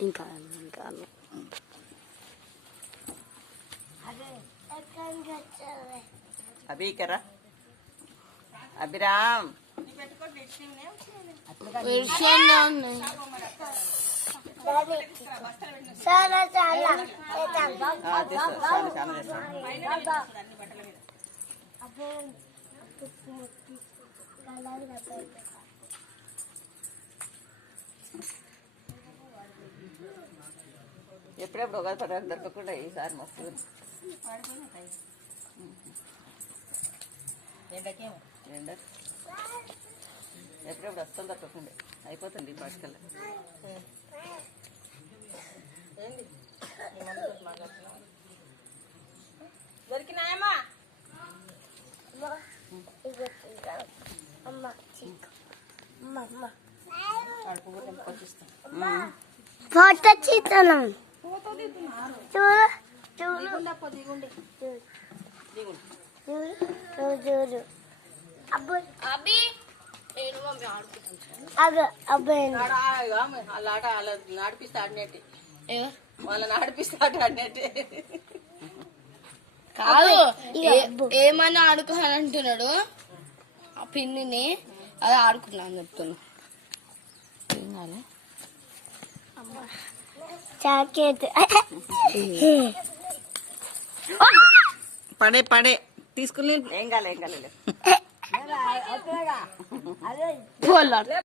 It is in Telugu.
ఇంకా ఇంకా अभी करा अभिराम ఎప్పుడెప్పుడు ఒక పదార్థం దొరకకుండా ఈసారి మస్తు ఎండ ఎప్పుడెప్పుడు వస్తాం దొరకకుండా అయిపోతుంది పట్టుకల్లా దొరికినాయమ్మా ఫోటో తీస్తాను చూడు వాళ్ళ ఆట వాళ్ళ నడిపిస్తే ఆడినట్టే వాళ్ళని ఆడిపిస్తే ఆట ఆడినట్టే కాదు ఏమన్నా ఆడుకోవాలని అంటున్నాడు ఆ పిన్నిని అదే ఆడుకున్నా అని చెప్తున్నా ఏం కాలే చాకెట్ పడే పడే తీసుకుని ఏం కాలే ఏం కాలే